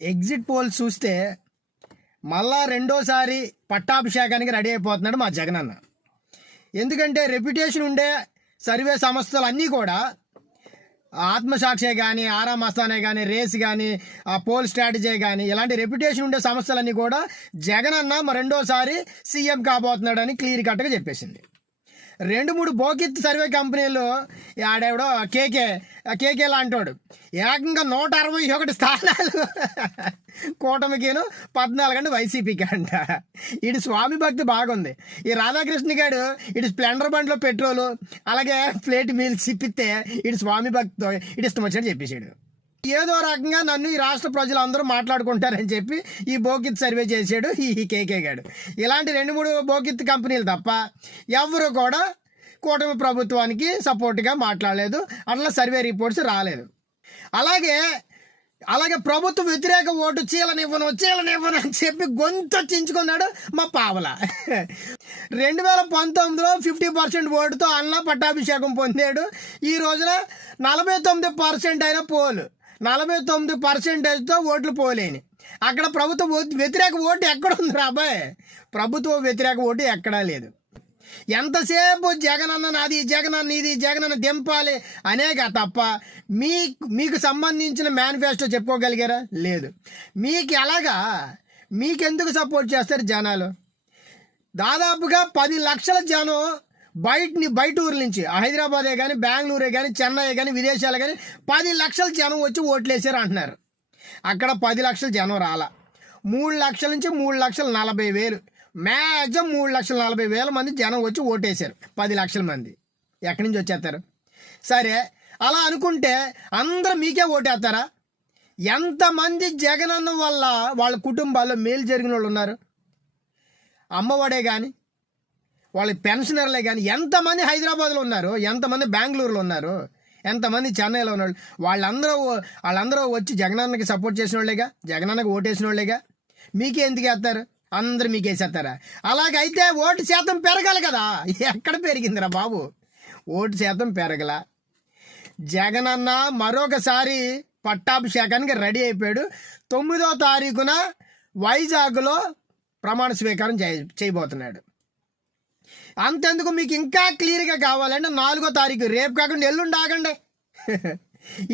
Exit polls చూస్తే మళ్ళా రెండోసారి పట్టాభిషేకానికి రెడీ అయిపోతున్నాడు మా జగనన్న. ఎందుకంటే రెప్యుటేషన్ ఉండే సర్వే సంస్థలు అన్నీ కూడా ఆత్మసాక్షే కానీ, ఆరా మస్తానే కానీ, రేస్ కానీ, పోల్ స్ట్రాటజీ కానీ, ఇలాంటి రెప్యుటేషన్ ఉండే సంస్థలన్నీ కూడా జగనన్న రెండోసారి సీఎం కాబోతున్నాడని క్లియర్ కట్గా చెప్పేసింది. 2-3 బోకిత్ సర్వే కంపెనీలు ఆడేవడో కేకే లాంటోడు ఏకంగా 161 స్థానాలు కూటమికిను 14 అంటే వైసీపీకి అంట. ఇటు స్వామి భక్తి బాగుంది. ఈ రాధాకృష్ణ గారు ఇటు స్ప్లెండర్ బండిలో పెట్రోలు అలాగే ప్లేట్ మీల్స్ ఇప్పిస్తే ఇటు స్వామి భక్తితో ఇటు ఇష్టం వచ్చినట్టు చెప్పేసాడు. ఏదో రకంగా నన్ను ఈ రాష్ట్ర ప్రజలు అందరూ మాట్లాడుకుంటారని చెప్పి ఈ బోకిత్ సర్వే చేసాడు ఈ కేకే గాడు. ఇలాంటి 2-3 బోకిత్ కంపెనీలు తప్ప ఎవరు కూడా కూటమి ప్రభుత్వానికి సపోర్ట్గా మాట్లాడలేదు. అట్లా సర్వే రిపోర్ట్స్ రాలేదు. అలాగే ప్రభుత్వ వ్యతిరేక ఓటు చీలనివ్వను అని చెప్పి గొంతు చించుకున్నాడు మా పావల. 2019లో 50% ఓటుతో అన్న పట్టాభిషేకం పొందాడు. ఈ రోజున 49% అయిన పోలు 49%తో ఓట్లు పోలేని. అక్కడ ప్రభుత్వ వ్యతిరేక ఓటు ఎక్కడుంది రాబాయ్? ప్రభుత్వ వ్యతిరేక ఓటు ఎక్కడా లేదు. ఎంతసేపు జగనన్న నాది, జగనన్న ఇది, జగనన్న దింపాలి అనేక తప్ప మీకు సంబంధించిన మేనిఫెస్టో చెప్పుకోగలిగారా? లేదు. మీకెందుకు సపోర్ట్ చేస్తారు జనాలు? దాదాపుగా 10 లక్షల జనం బయట ఊర్ల నుంచి హైదరాబాదే కానీ, బెంగళూరే కానీ, చెన్నై కానీ, విదేశాలు కానీ 10 లక్షల జనం వచ్చి ఓట్లేసారు అంటున్నారు. అక్కడ 10 లక్షల జనం రాలా. 3 లక్షల నుంచి 3,40,000 మ్యాక్సిమం 3,40,000 మంది జనం వచ్చి ఓటేశారు. 10 లక్షల మంది ఎక్కడి నుంచి వచ్చేస్తారు? సరే, అలా అనుకుంటే అందరూ మీకే ఓటేస్తారా? ఎంతమంది జగనన్న వల్ల వాళ్ళ కుటుంబాల్లో మేలు జరిగిన వాళ్ళు ఉన్నారు? అమ్మఒడే కానీ, వాళ్ళ పెన్షనర్లే కానీ ఎంతమంది హైదరాబాద్లో ఉన్నారు, ఎంతమంది బెంగళూరులో ఉన్నారు, ఎంతమంది చెన్నైలో ఉన్నారు? వాళ్ళందరూ వచ్చి జగనన్నకి సపోర్ట్ చేసిన వాళ్ళేగా, జగనన్నకి ఓటేసిన వాళ్ళేగా. మీకే ఎందుకు వేస్తారు? అందరు మీకేసేస్తారా? అలాగైతే ఓటు శాతం పెరగాలి కదా. ఎక్కడ పెరిగిందిరా బాబు? ఓటు శాతం పెరగల. జగనన్న మరొకసారి పట్టాభిషేకానికి రెడీ అయిపోయాడు. 9వ తారీఖున వైజాగ్లో ప్రమాణ స్వీకారం చేయబోతున్నాడు. అంతెందుకు, మీకు ఇంకా క్లియర్గా కావాలంటే 4వ తారీఖు, రేపు కాకుండా ఎల్లుండి ఆగండి.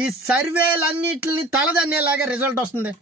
ఈ సర్వేలన్నిటిని తలదన్నేలాగా రిజల్ట్ వస్తుంది.